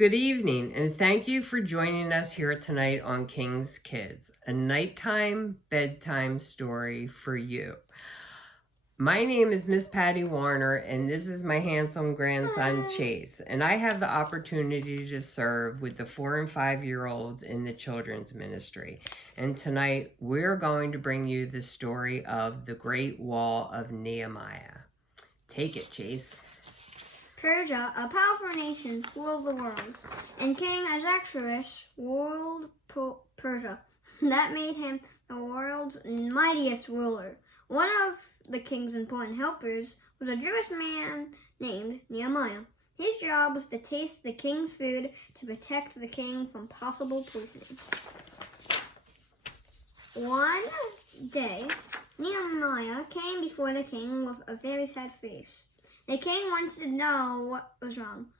Good evening, and thank you for joining us here tonight on King's Kids, a nighttime bedtime story for you. My name is Miss Patty Warner, and this is my handsome grandson, Chase, and I have the opportunity to serve with the 4 and 5-year-olds in the children's ministry. And tonight, we're going to bring you the story of the Great Wall of Nehemiah. Take it, Chase. Persia, a powerful nation, ruled the world, and King Ahasuerus ruled Persia. That made him the world's mightiest ruler. One of the king's important helpers was a Jewish man named Nehemiah. His job was to taste the king's food to protect the king from possible poisoning. One day, Nehemiah came before the king with a very sad face. The king wanted to know what was wrong.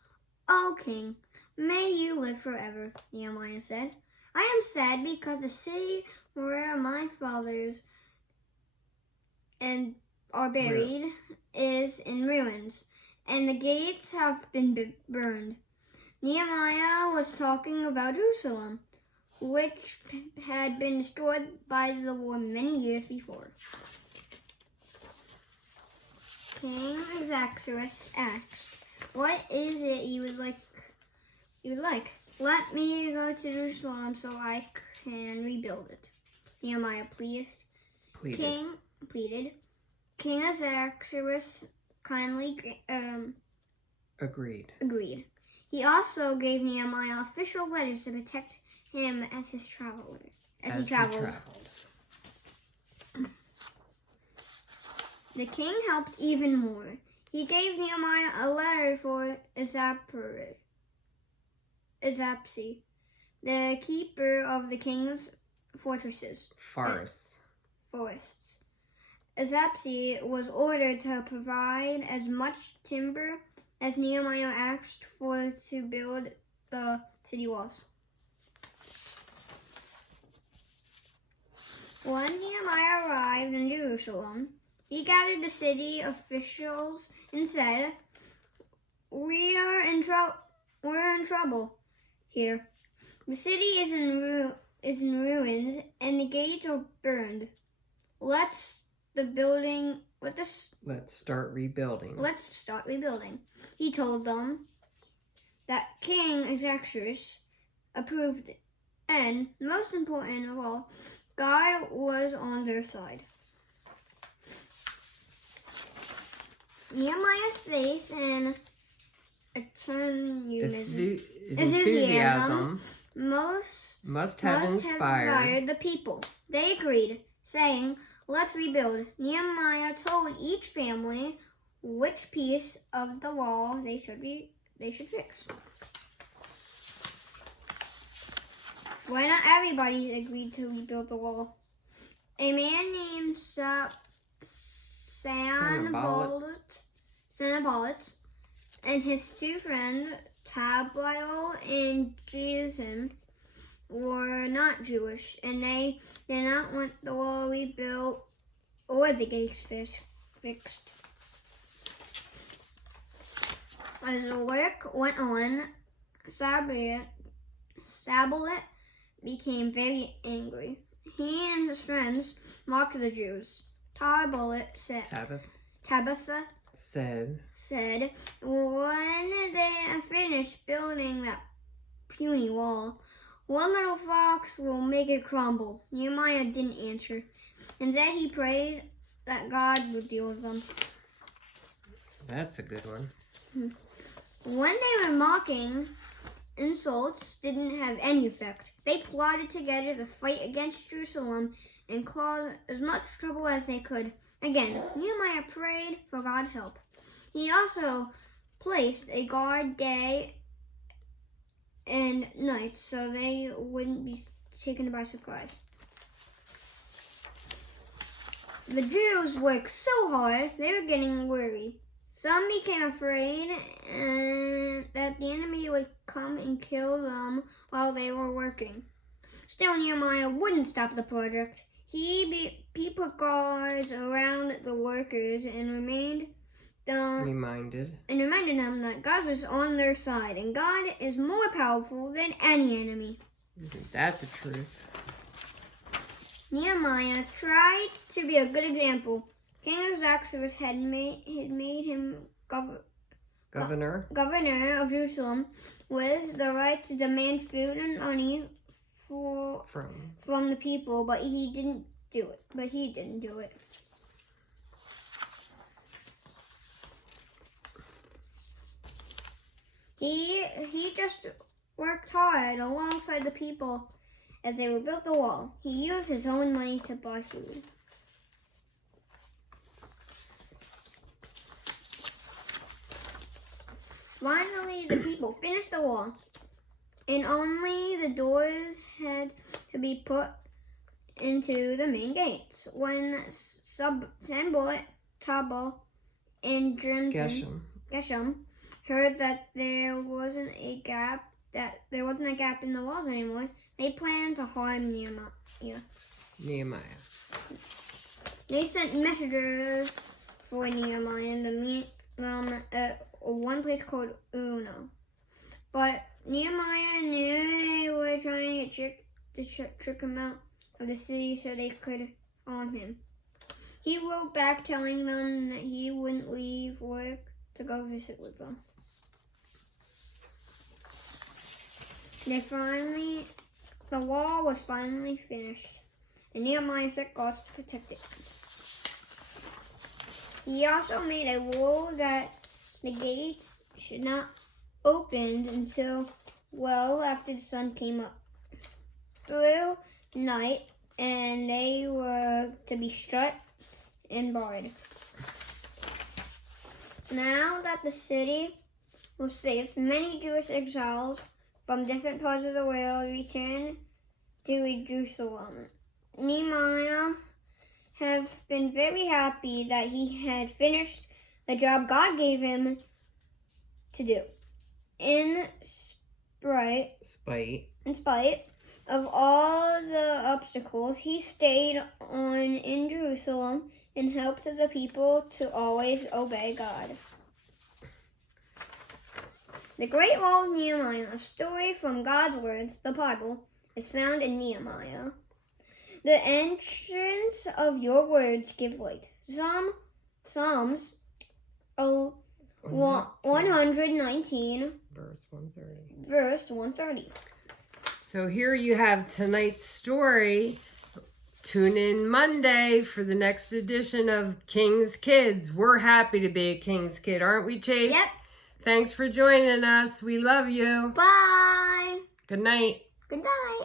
"Oh, king, may you live forever," Nehemiah said. "I am sad because the city where my fathers are buried is in ruins, and the gates have been burned." Nehemiah was talking about Jerusalem, which had been destroyed by the war many years before. King Ahasuerus asked, "What is it you would like? Let me go to Jerusalem so I can rebuild it," Nehemiah pleaded. King Ahasuerus kindly Agreed. He also gave Nehemiah official letters to protect him as he traveled. The king helped even more. He gave Nehemiah a letter for Ezapsi, the keeper of the king's forests. Ezapsi was ordered to provide as much timber as Nehemiah asked for to build the city walls. When Nehemiah arrived in Jerusalem, he gathered the city officials and said, We're in trouble here. The city is in ruins and the gates are burned. Let's start rebuilding. He told them that King Ahasuerus approved it, and most important of all, God was on their side. Nehemiah's faith and enthusiasm must have inspired the people. They agreed, saying, "Let's rebuild." Nehemiah told each family which piece of the wall they should fix. Why not everybody agreed to rebuild the wall? A man named Sanballat and his two friends, Tobiah and Gesem, were not Jewish, and they did not want the wall rebuilt or the gates fixed. As the work went on, Sanballat became very angry. He and his friends mocked the Jews. Tabitha said, when they finish building that puny wall, one little fox will make it crumble. Nehemiah didn't answer. Instead, he prayed that God would deal with them. That's a good one. When they were mocking, insults didn't have any effect. They plotted together to fight against Jerusalem and cause as much trouble as they could. Again, Nehemiah prayed for God's help. He also placed a guard day and night so they wouldn't be taken by surprise. The Jews worked so hard, they were getting worried. Some became afraid that the enemy would come and kill them while they were working. Still, Nehemiah wouldn't stop the project. He put guards around the workers and remained reminded them that God was on their side, and God is more powerful than any enemy. Isn't that the truth? Nehemiah tried to be a good example. King Xerxes had made him Governor governor of Jerusalem with the right to demand food and money from the people, but he didn't do it. He just worked hard alongside the people as they rebuilt the wall. He used his own money to buy food. Finally, the people finished the wall, and only the doors had to be put into the main gates. When Sanballat, Tobiah, and Geshem heard that there wasn't a gap in the walls anymore, they planned to harm Nehemiah. They sent messengers for Nehemiah to meet them at one place called Uno. But Nehemiah knew they were trying to trick him out of the city so they could harm him. He wrote back telling them that he wouldn't leave work to go visit with them. The wall was finally finished, and Nehemiah set guards to protect it. He also made a rule that the gates should not open until well after the sun came up through night, and they were to be shut and barred. Now that the city was safe, many Jewish exiles from different parts of the world returned to Jerusalem. Nehemiah have been very happy that he had finished the job God gave him to do. In spite of all the obstacles, he stayed on in Jerusalem and helped the people to always obey God. The Great Wall of Nehemiah, a story from God's Word, the Bible, is found in Nehemiah. The entrance of your words give light. Psalms 119, verse 130. So here you have tonight's story. Tune in Monday for the next edition of King's Kids. We're happy to be a King's Kid, aren't we, Chase? Yep. Thanks for joining us. We love you. Bye. Good night. Good night.